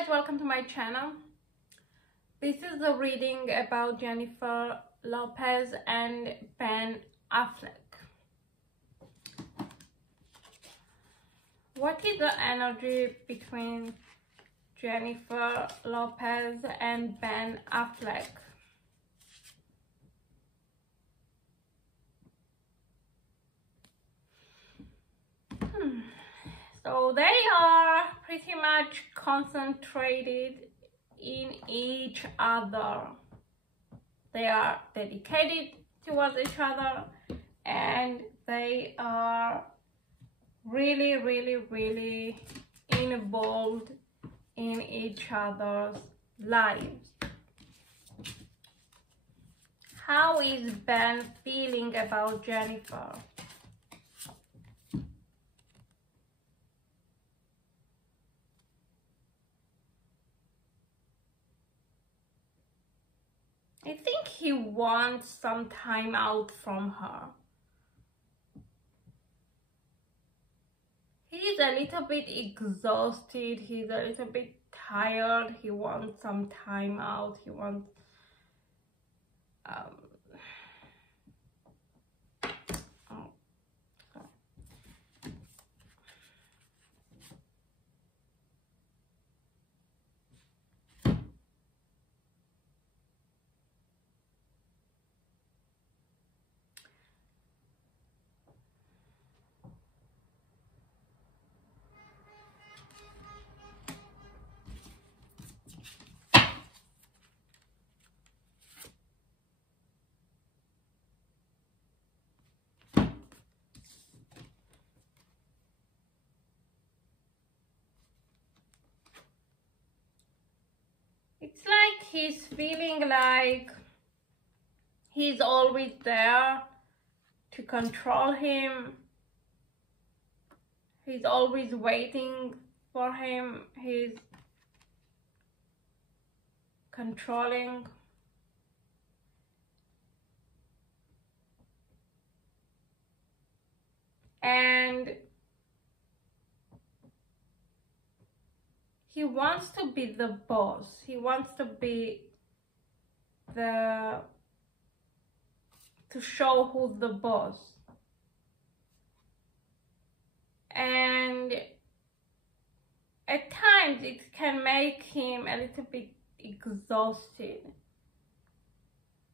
guys, welcome to my channel. This is a reading about Jennifer Lopez and Ben Affleck. What is the energy between Jennifer Lopez and Ben Affleck? So they are pretty much concentrated in each other. They are dedicated towards each other and they are really involved in each other's lives. How is Ben feeling about Jennifer? I think he wants some time out from her. He's a little bit exhausted, he's a little bit tired, he wants some time out, he wants it's like he's feeling like he's always there to control him. He's always waiting for him. He's controlling. And he wants to be the boss. He wants to be to show who's the boss. And at times it can make him a little bit exhausted.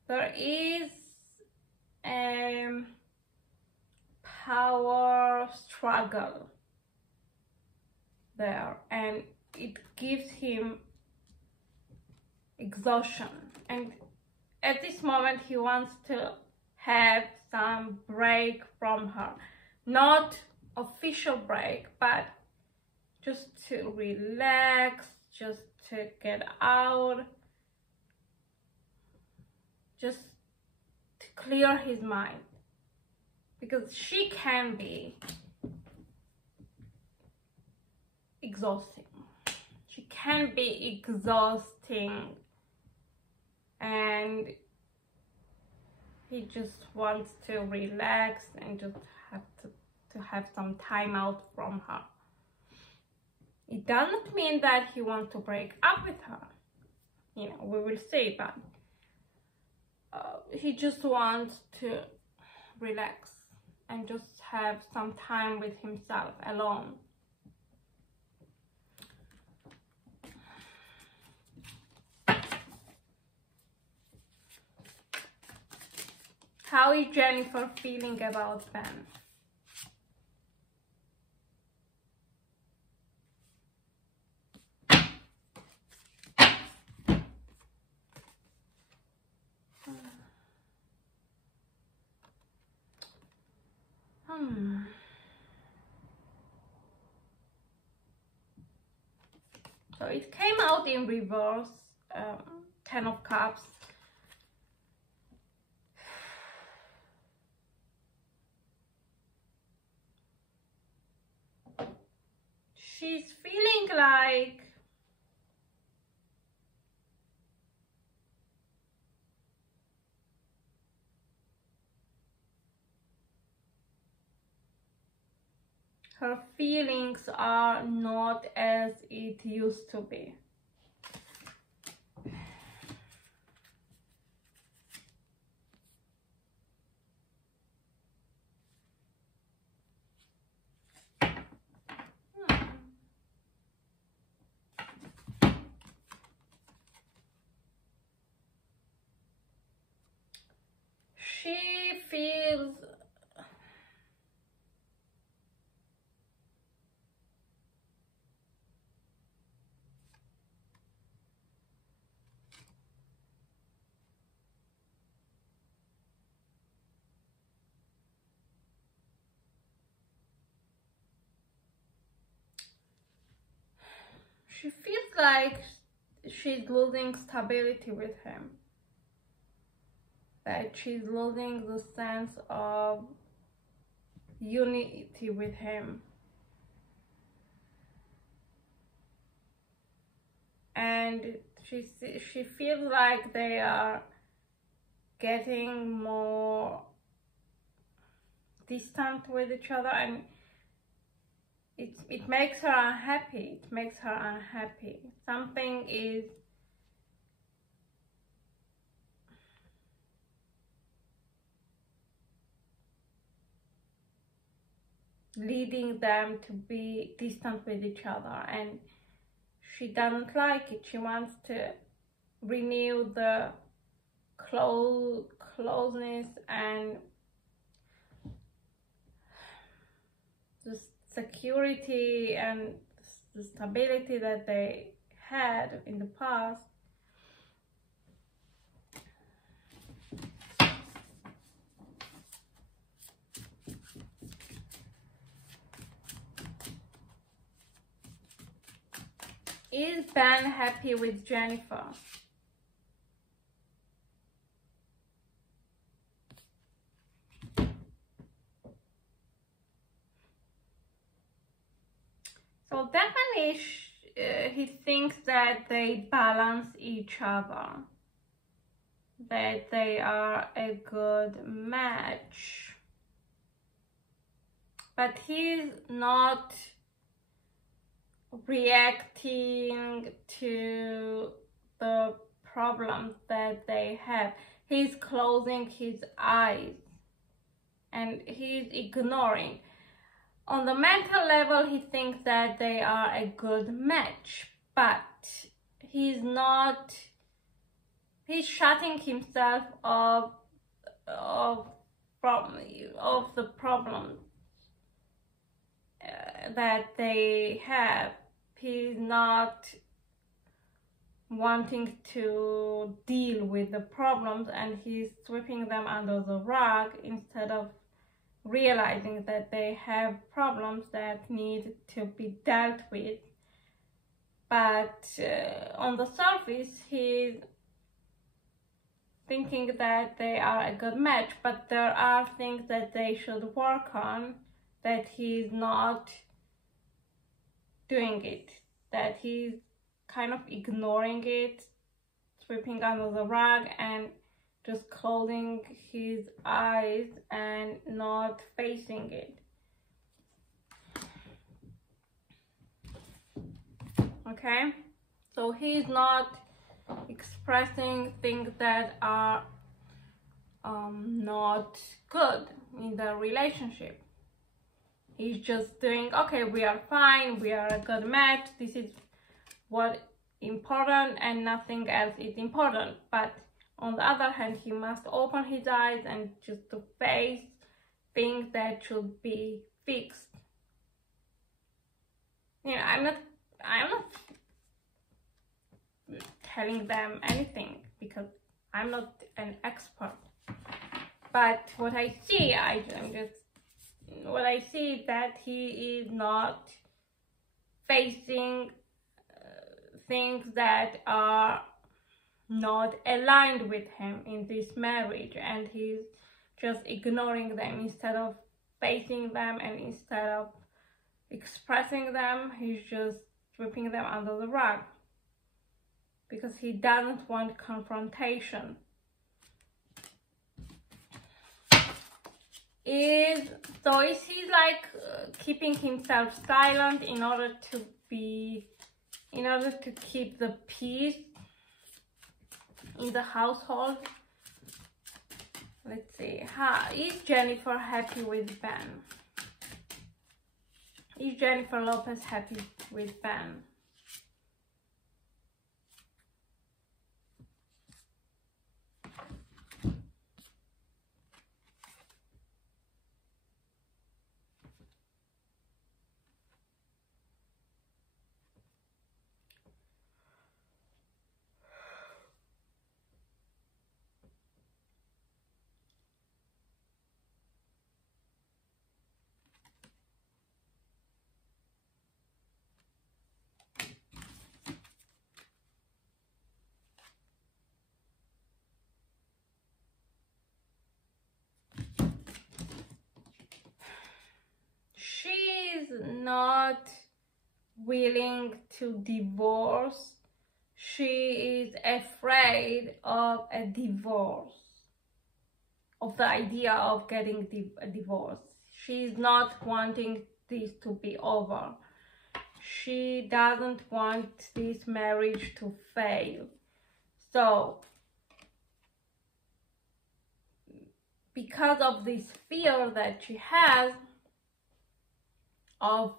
There is a power struggle there, and it gives him exhaustion. And at this moment he wants to have some break from her. Not official break, but just to relax, just to get out, just to clear his mind, because she can be exhausting. She can be exhausting, and he just wants to relax and just have to have some time out from her. It doesn't mean that he wants to break up with her. You know, we will see, but he just wants to relax and just have some time with himself alone. How is Jennifer feeling about Ben? So it came out in reverse, 10 of Cups. She's feeling like her feelings are not as it used to be. feels like she's losing stability with him, that she's losing the sense of unity with him, and she feels like they are getting more distant with each other, and it makes her unhappy. It makes her unhappy. Something is leading them to be distant with each other, and she doesn't like it. She wants to renew the closeness and the security and the stability that they had in the past. Is Ben happy with Jennifer? So definitely he thinks that they balance each other, that they are a good match, but he's not reacting to the problems that they have. He's closing his eyes and he's ignoring. On the mental level, he thinks that they are a good match, but he's shutting himself off of the problems that they have. He's not wanting to deal with the problems, and he's sweeping them under the rug instead of realizing that they have problems that need to be dealt with. But on the surface, he's thinking that they are a good match, but there are things that they should work on, that he's not doing it, that he's kind of ignoring it, sweeping under the rug and just closing his eyes and not facing it. Okay, so he's not expressing things that are not good in the relationship. He's just doing, okay, we are fine, we are a good match, this is what important and nothing else is important. But on the other hand, he must open his eyes and just to face things that should be fixed. You know, I'm not telling them anything because I'm not an expert. But what I see, what I see is that he is not facing things that are not aligned with him in this marriage, and he's just ignoring them instead of facing them, and instead of expressing them, he's just sweeping them under the rug because he doesn't want confrontation. Is he like keeping himself silent in order to keep the peace in the household? Let's see. Is Jennifer happy with Ben? Is Jennifer Lopez happy with Ben? willing to divorce. She is afraid of a divorce, of the idea of getting a divorce. She's not wanting this to be over. She doesn't want this marriage to fail. So, because of this fear that she has of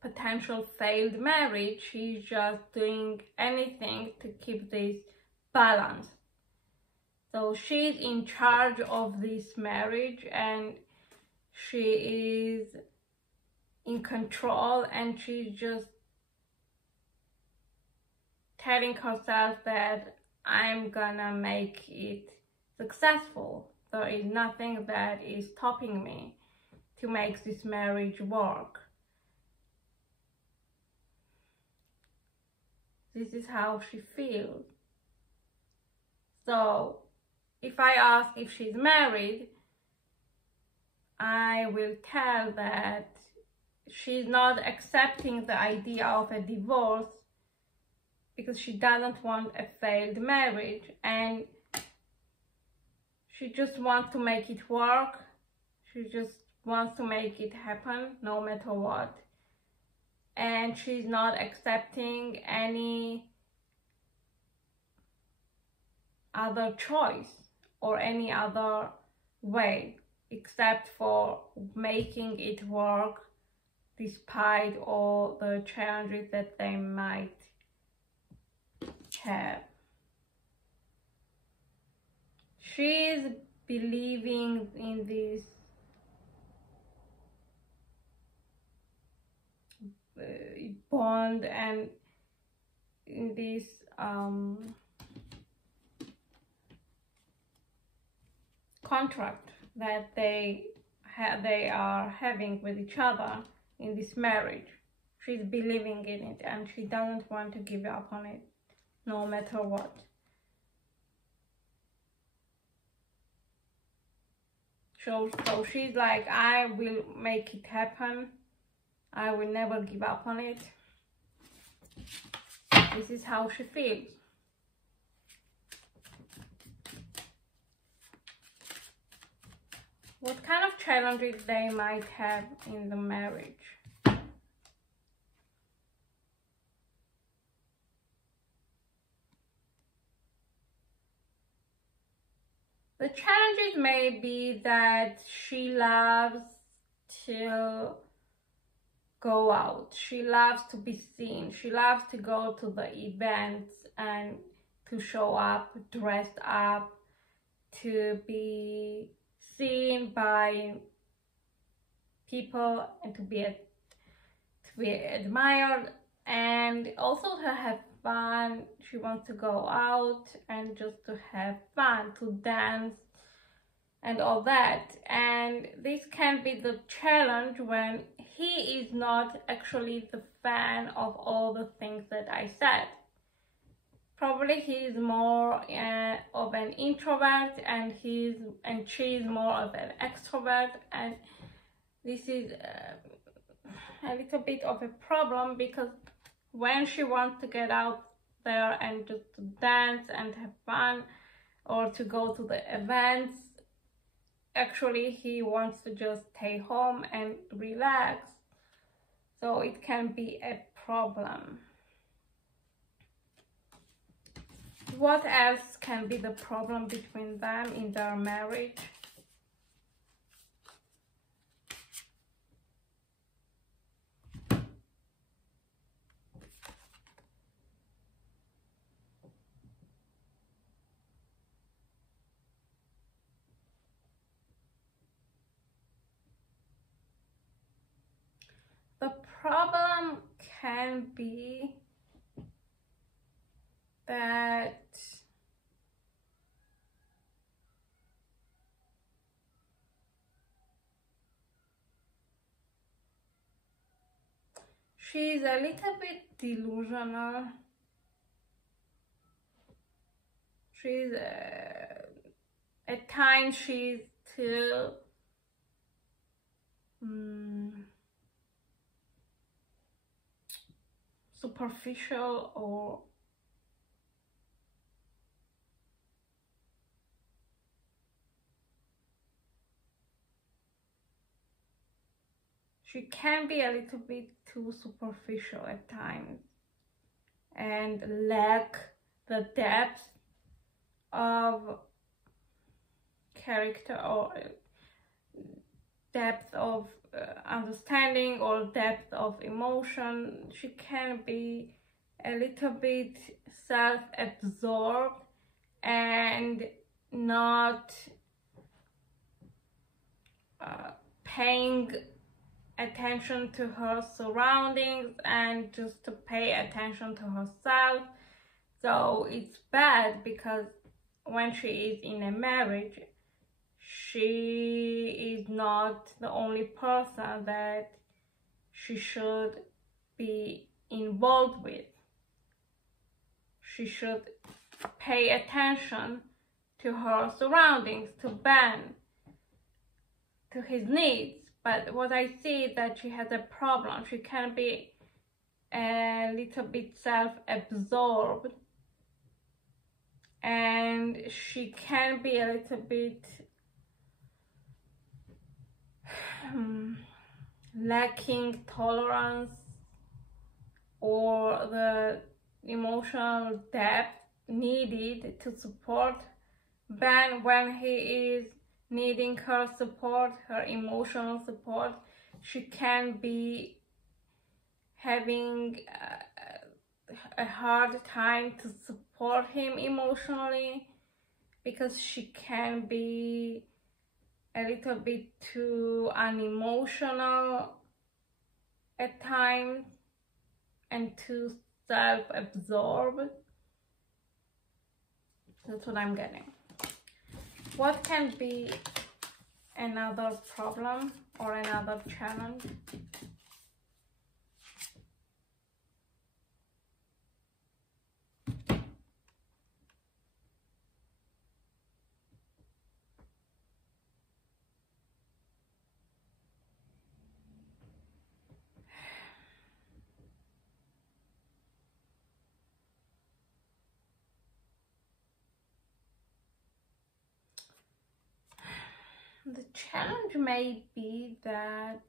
potential failed marriage, she's just doing anything to keep this balance. So she's in charge of this marriage and she is in control, and she's just telling herself that I'm gonna make it successful. There is nothing that is stopping me to make this marriage work. This is how she feels. So if I ask if she's married, I will tell that she's not accepting the idea of a divorce because she doesn't want a failed marriage, and she just wants to make it work. She just wants to make it happen no matter what. And she's not accepting any other choice or any other way except for making it work despite all the challenges that they might have. She's believing in this bond and in this contract that they are having with each other in this marriage. She's believing in it and she doesn't want to give up on it no matter what. So she's like, I will make it happen. I will never give up on it. This is how she feels. What kind of challenges they might have in the marriage? The challenges may be that she loves to go out. She loves to be seen. She loves to go to the events and to show up, dressed up, to be seen by people and to be admired, and also to have fun. She wants to go out and just to have fun, to dance and all that. And this can be the challenge when he is not actually the fan of all the things that I said. Probably he is more of an introvert and she's more of an extrovert, and this is a little bit of a problem because when she wants to get out there and just to dance and have fun or to go to the events, actually he wants to just stay home and relax. So it can be a problem. What else can be the problem between them in their marriage? The problem can be that she's a little bit delusional. She's at times she's too superficial, or she can be a little bit too superficial at times and lack the depth of character, or depth of understanding, or depth of emotion. She can be a little bit self-absorbed and not paying attention to her surroundings and just to pay attention to herself. So it's bad, because when she is in a marriage, she is not the only person that she should be involved with. She should pay attention to her surroundings, to Ben, to his needs. But what I see is that she has a problem. She can be a little bit self-absorbed, and she can be a little bit lacking tolerance or the emotional depth needed to support Ben when he is needing her support, her emotional support. She can be having a hard time to support him emotionally, because she can be a little bit too unemotional at times and too self-absorbed. That's what I'm getting. What can be another problem or another challenge? The challenge may be that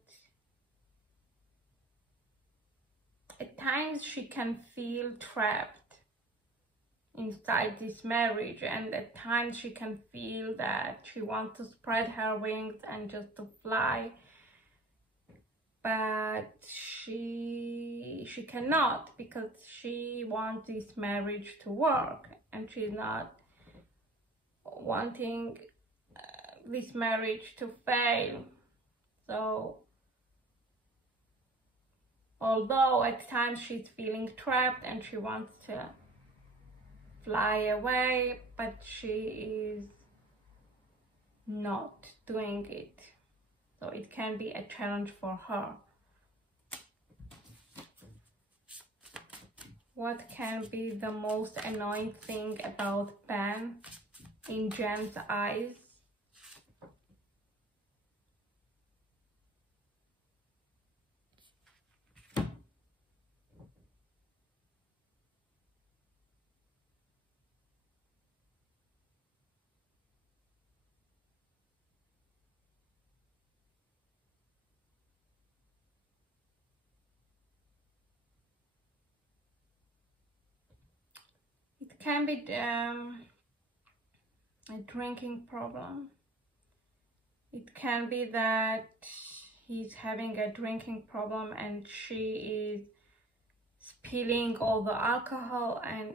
at times she can feel trapped inside this marriage, and at times she can feel that she wants to spread her wings and just to fly, but she cannot, because she wants this marriage to work, and she's not wanting this marriage to fail. So although at times she's feeling trapped and she wants to fly away, but she is not doing it. So it can be a challenge for her. What can be the most annoying thing about Ben in Jen's eyes? It can be a drinking problem. It can be that he's having a drinking problem and she is spilling all the alcohol and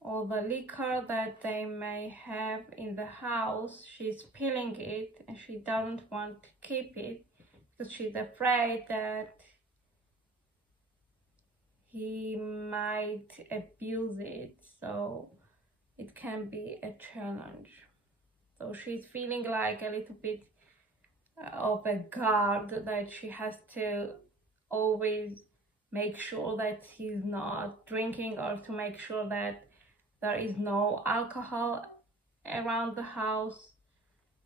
all the liquor that they may have in the house. She's spilling it and she doesn't want to keep it because she's afraid that he might abuse it. So it can be a challenge. So she's feeling like a little bit of a guard, that she has to always make sure that he's not drinking, or to make sure that there is no alcohol around the house,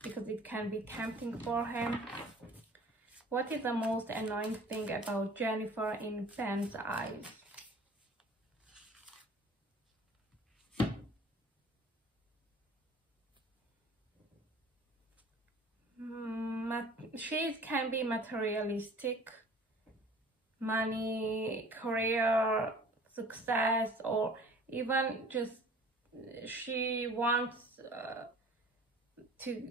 because it can be tempting for him. What is the most annoying thing about Jennifer in Ben's eyes? She can be materialistic, money, career, success, or even just she wants to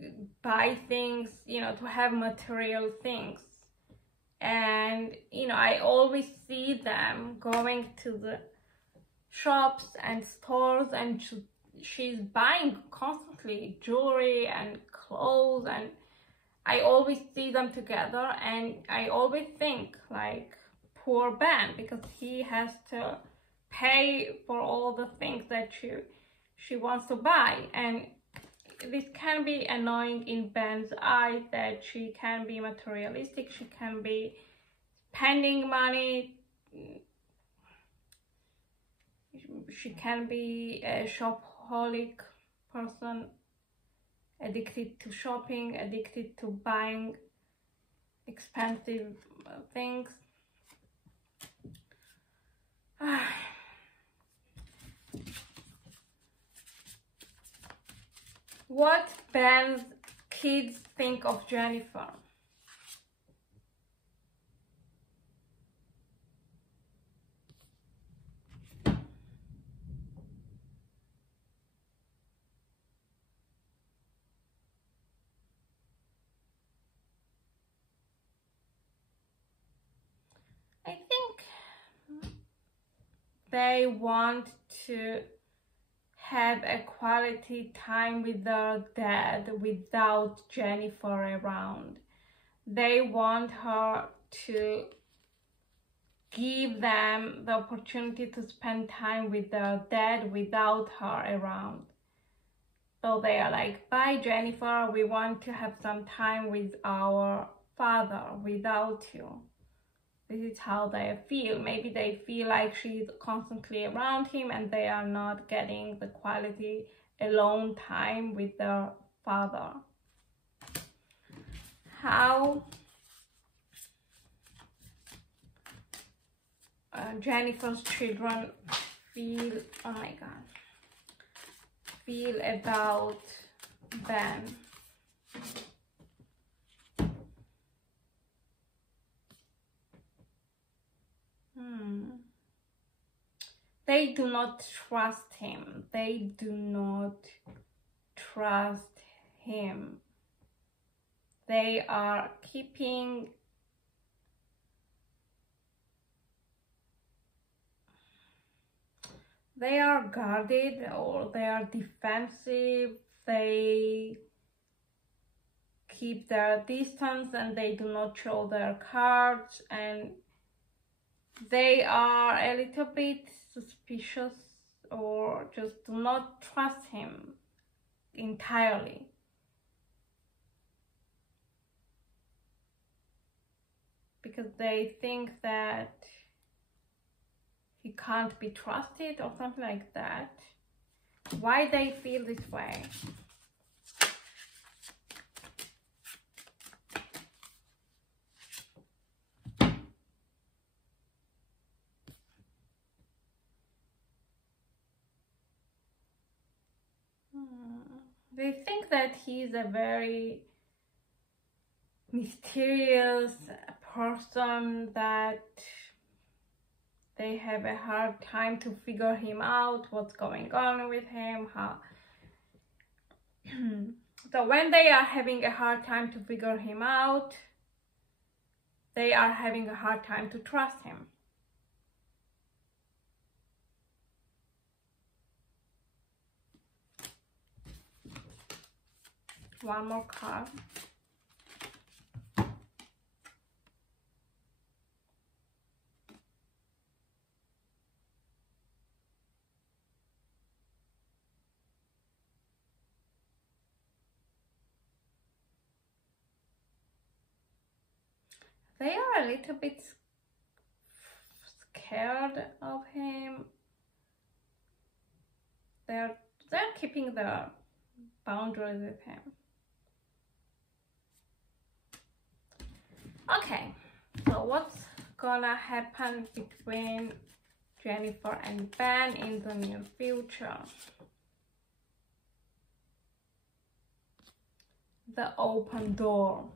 buy things, you know, to have material things. And you know, I always see them going to the shops and stores, and she's buying constantly jewelry and clothes, and I always see them together, and I always think like, poor Ben, because he has to pay for all the things that she wants to buy. And this can be annoying in Ben's eyes, that she can be materialistic, she can be spending money, she can be a shopaholic person, addicted to shopping, addicted to buying expensive things. What Ben's kids think of Jennifer? I think they want to have a quality time with their dad without Jennifer around. They want her to give them the opportunity to spend time with their dad without her around. So they are like, bye Jennifer, we want to have some time with our father without you. This is how they feel. Maybe they feel like she's constantly around him and they are not getting the quality alone time with their father. How Jennifer's children feel, oh my god, feel about Ben. They do not trust him. They do not trust him. They are keeping they are guarded, or they are defensive. They keep their distance and they do not show their cards, and they are a little bit suspicious, or just do not trust him entirely. Because they think that he can't be trusted or something like that. Why they feel this way? They think that he's a very mysterious person, that they have a hard time to figure him out, what's going on with him, how. So when they are having a hard time to figure him out, they are having a hard time to trust him. One more card. They are a little bit scared of him. They're keeping the boundaries with him. Okay, so what's gonna happen between Jennifer and Ben in the near future? The open door.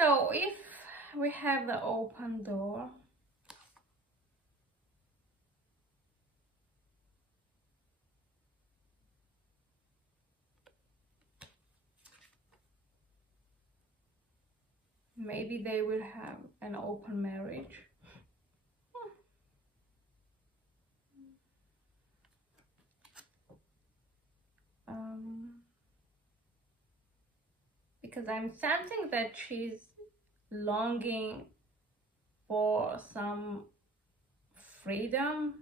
So if we have the open door, maybe they will have an open marriage. Because I'm sensing that she's longing for some freedom.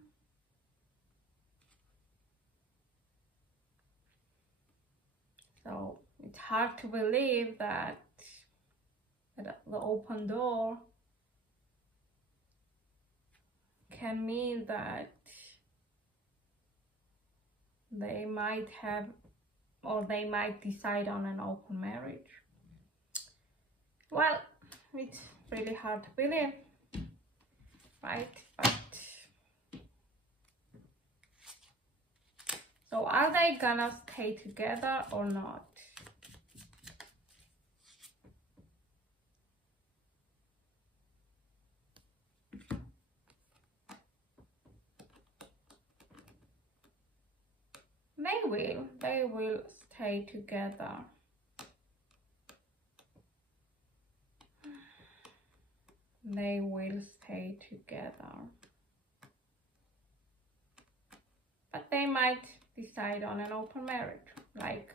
So it's hard to believe that the open door can mean that they might have, or they might decide on an open marriage. Well, it's really hard to believe, right? But so are they gonna stay together or not? They will stay together. They will stay together. But they might decide on an open marriage, like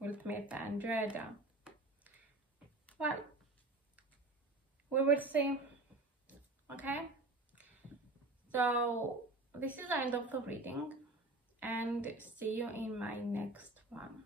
Will Smith and Jada. Well, we will see. Okay? So this is the end of the reading, and see you in my next one.